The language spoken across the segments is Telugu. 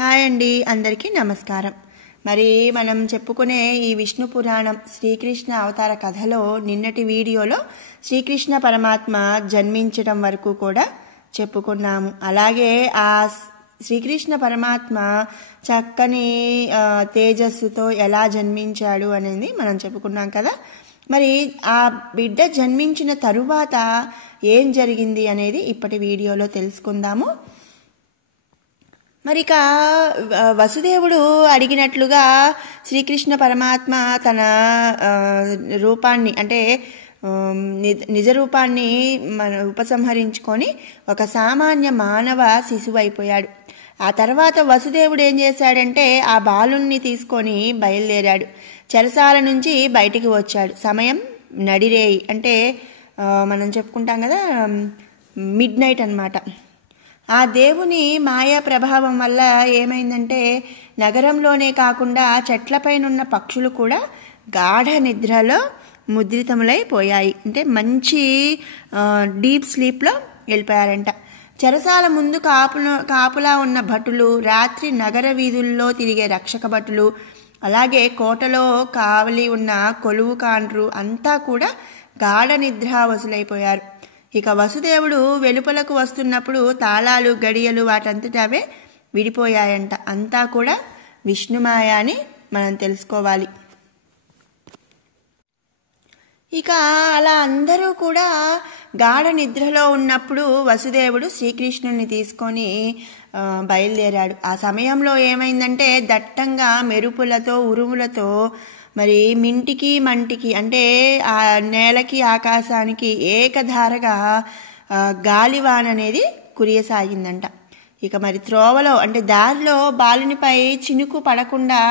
హాయ్ అండి, అందరికీ నమస్కారం. మరి మనం చెప్పుకునే ఈ విష్ణు పురాణం శ్రీకృష్ణ అవతార కథలో నిన్నటి వీడియోలో శ్రీకృష్ణ పరమాత్మ జన్మించడం వరకు కూడా చెప్పుకున్నాము. అలాగే ఆ శ్రీకృష్ణ పరమాత్మ చక్కని తేజస్సుతో ఎలా జన్మించాడు అనేది మనం చెప్పుకున్నాం కదా. మరి ఆ బిడ్డ జన్మించిన తరువాత ఏం జరిగింది అనేది ఇప్పటి వీడియోలో తెలుసుకుందాము. మరిక వసుదేవుడు అడిగినట్లుగా శ్రీకృష్ణ పరమాత్మ తన రూపాన్ని అంటే నిజ రూపాన్ని ఉపసంహరించుకొని ఒక సామాన్య మానవ శిశువు అయిపోయాడు. ఆ తర్వాత వసుదేవుడు ఏం చేశాడంటే ఆ బాలుణ్ణి తీసుకొని బయలుదేరాడు. చెరసాల నుంచి బయటికి వచ్చాడు. సమయం నడిరేయి అంటే మనం చెప్పుకుంటాం కదా, మిడ్ నైట్ అన్నమాట. ఆ దేవుని మాయా ప్రభావం వల్ల ఏమైందంటే నగరంలోనే కాకుండా చెట్లపైనున్న పక్షులు కూడా గాఢ నిద్రలో ముద్రితములైపోయాయి. అంటే డీప్ స్లీప్లో వెళ్ళిపోయారంట. చెరసాల ముందు కాపులా ఉన్న భటులు, రాత్రి నగర వీధుల్లో తిరిగే రక్షక భటులు, అలాగే కోటలో కావలి ఉన్న కొలువు కాండ్రు అంతా కూడా గాఢ నిద్రావసులైపోయారు. ఇక వసుదేవుడు వెలుపలకు వస్తున్నప్పుడు తాళాలు, గడియలు వాటంతటా అవే విడిపోయాయంట. అంతా కూడా విష్ణుమాయ అని మనం తెలుసుకోవాలి. ఇక అలా అందరూ కూడా గాఢ నిద్రలో ఉన్నప్పుడు వసుదేవుడు శ్రీకృష్ణుని తీసుకొని బయలుదేరాడు. ఆ సమయంలో ఏమైందంటే దట్టంగా మెరుపులతో, ఉరుములతో, మరి మింటికి మంటికి అంటే ఆ నేలకి ఆకాశానికి ఏకధారగా గాలివాన అనేది కురియసాగిందంట. ఇక మరి త్రోవలో అంటే దారిలో బాలునిపై చినుకు పడకుండా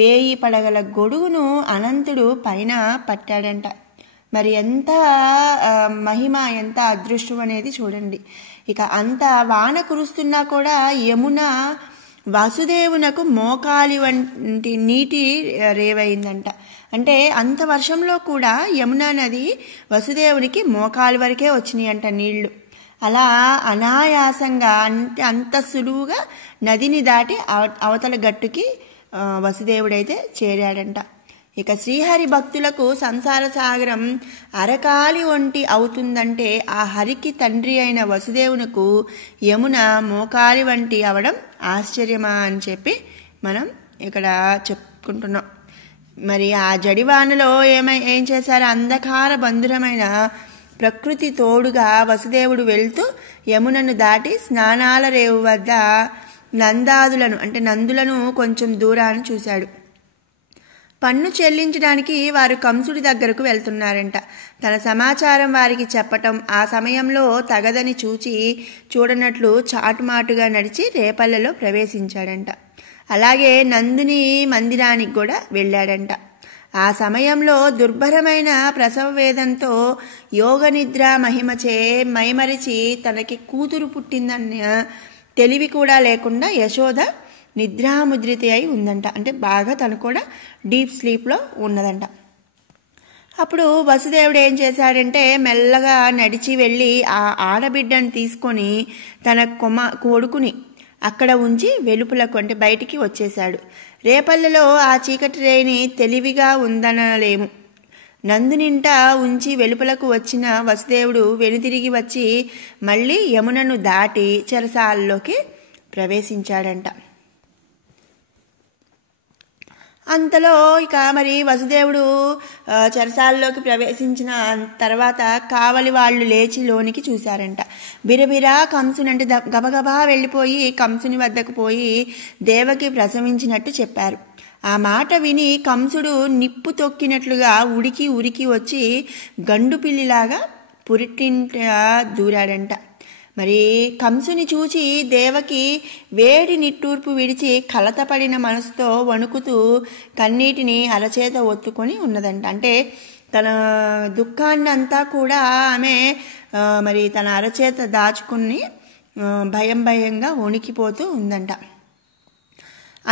1000 పడగల గొడుగును అనంతుడు పైన పట్టాడంట. మరి ఎంత మహిమ, ఎంత అదృష్టం అనేది చూడండి. ఇక అంత వాన కురుస్తున్నా కూడా యమున వసుదేవునకు మోకాలి వంటి నీటి రేవైందంట. అంటే అంత వర్షంలో కూడా యమునా నది వసుదేవునికి మోకాలి వరకే వచ్చినాయి అంట నీళ్లు. అలా అనాయాసంగా అంటే అంత సులువుగా నదిని దాటి అవతల గట్టుకి వసుదేవుడైతే చేరాడంట. ఇక శ్రీహరి భక్తులకు సంసార సాగరం అరకాలి వంటి అవుతుందంటే ఆ హరికి తండ్రి అయిన వసుదేవునకు యమున మోకాలి వంటి అవడం ఆశ్చర్యమా అని చెప్పి మనం ఇక్కడ చెప్పుకుంటున్నాం. మరి ఆ జడివానలో ఏం చేశారు? అంధకార బంధురమైన ప్రకృతి తోడుగా వసుదేవుడు వెళ్తూ యమునను దాటి స్నానాల రేవు వద్ద నందులను కొంచెం దూరాన్ని చూశాడు. పన్ను చెల్లించడానికి వారు కంసుడి దగ్గరకు వెళ్తున్నారంట. తన సమాచారం వారికి చెప్పటం ఆ సమయంలో తగదని చూడనట్లు చాటుమాటుగా నడిచి రేపల్లలో ప్రవేశించాడంట. అలాగే నందుని మందిరానికి కూడా వెళ్ళాడంట. ఆ సమయంలో దుర్భరమైన ప్రసవ వేదంతో యోగ నిద్ర మహిమచే మైమరిచి తనకి కూతురు పుట్టిందన్న తెలివి కూడా లేకుండా యశోద నిద్రాముద్రిత అయి ఉందంట. అంటే బాగా తను కూడా డీప్ స్లీప్లో ఉన్నదంట. అప్పుడు వసుదేవుడు ఏం చేశాడంటే మెల్లగా నడిచి వెళ్ళి ఆ ఆడబిడ్డను తీసుకొని తన కొడుకుని అక్కడ ఉంచి వెలుపలకు అంటే బయటికి వచ్చేశాడు. రేపల్లలో ఆ చీకటి రేణి తెలివిగా ఉందనలేము. నందునింట ఉంచి వెలుపలకు వచ్చిన వసుదేవుడు వెనుతిరిగి వచ్చి మళ్ళీ యమునను దాటి చెరసాలలోకి ప్రవేశించాడంట. అంతలో ఇక మరి వసుదేవుడు చెరసాలలోకి ప్రవేశించిన తర్వాత కావలి వాళ్ళు లేచి లోనికి చూశారంట. బిరబిరా కంసుని అంటే గబగబా వెళ్ళిపోయి కంసుని వద్దకు పోయి దేవకి ప్రసవించినట్టు చెప్పారు. ఆ మాట విని కంసుడు నిప్పు తొక్కినట్లుగా ఉరికి వచ్చి గండు పిల్లిలాగా పురిటింట దూరాడంట. మరి కంసుని చూచి దేవకి వేడి నిట్టూర్పు విడిచి కలతపడిన మనసుతో వణుకుతూ కన్నీటిని అరచేత ఒత్తుకొని ఉన్నదంట. అంటే తన దుఃఖాన్ని అంతా కూడా ఆమె మరి తన అరచేత దాచుకుని భయంగా వణికిపోతూ ఉందంట.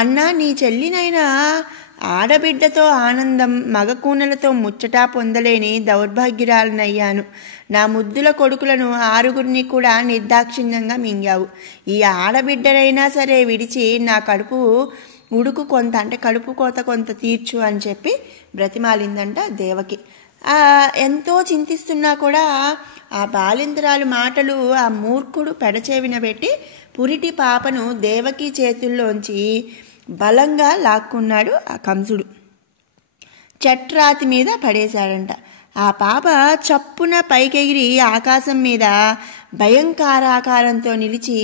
అన్నా, నీ చెల్లినైనా ఆడబిడ్డతో ఆనందం, మగకూనలతో ముచ్చటా పొందలేని దౌర్భాగ్యురాలనయ్యాను. నా ముద్దుల కొడుకులను 6గురిని కూడా నిర్దాక్షిణ్యంగా మింగావు. ఈ ఆడబిడ్డనైనా సరే విడిచి నా కడుపు ఉడుకు కొంత, అంటే కడుపు కోత కొంత తీర్చు అని చెప్పి బ్రతిమాలిందంట దేవకి. ఎంతో చింతిస్తున్నా కూడా ఆ బాలింతరాలు మాటలు ఆ మూర్ఖుడు పెడచెవిన పెట్టి పురిటి పాపను దేవకి చేతుల్లోంచి బలంగా లాక్కున్నాడు ఆ కంసుడు. చట్రాతి మీద పడేశాడంట. ఆ పాప చప్పున పైకెగిరి ఆకాశం మీద భయంకరాకారంతో నిలిచి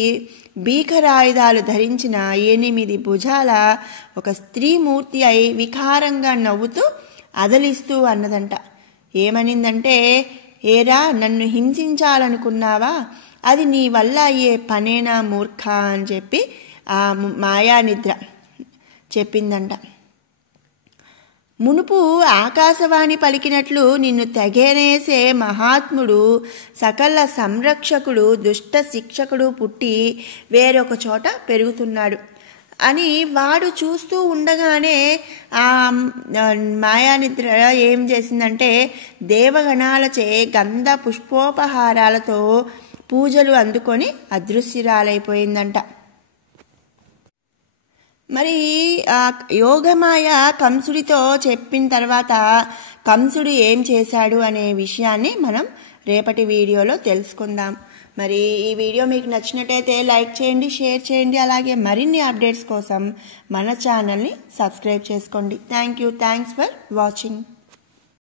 భీకరాయుధాలు ధరించిన 8 భుజాల ఒక స్త్రీమూర్తి అయి వికారంగా నవ్వుతూ అదలిస్తూ అన్నదంట. ఏమనిందంటే, ఏరా, నన్ను హింసించాలనుకున్నావా? అది నీ వల్ల అయ్యే పనేనా మూర్ఖ అని చెప్పి ఆ మాయానిద్ర చెప్పిందంట. మునుపు ఆకాశవాణి పలికినట్లు నిన్ను తెగనేసే మహాత్ముడు, సకల సంరక్షకుడు, దుష్ట శిక్షకుడు పుట్టి వేరొక చోట పెరుగుతున్నాడు అని వాడు చూస్తూ ఉండగానే ఆ మాయానిద్ర ఏం చేసిందంటే దేవగణాలచే గంధ పుష్పోపహారాలతో పూజలు అందుకొని అదృశ్యురాలైపోయిందంట. మరి ఆ యోగమాయ కంసుడితో చెప్పిన తర్వాత కంసుడు ఏం చేశాడు అనే విషయాన్ని మనం రేపటి వీడియోలో తెలుసుకుందాం. మరి ఈ వీడియో మీకు నచ్చినట్టయితే లైక్ చేయండి, షేర్ చేయండి. అలాగే మరిన్ని అప్డేట్స్ కోసం మన ఛానల్ని సబ్స్క్రైబ్ చేసుకోండి. Thanks for watching.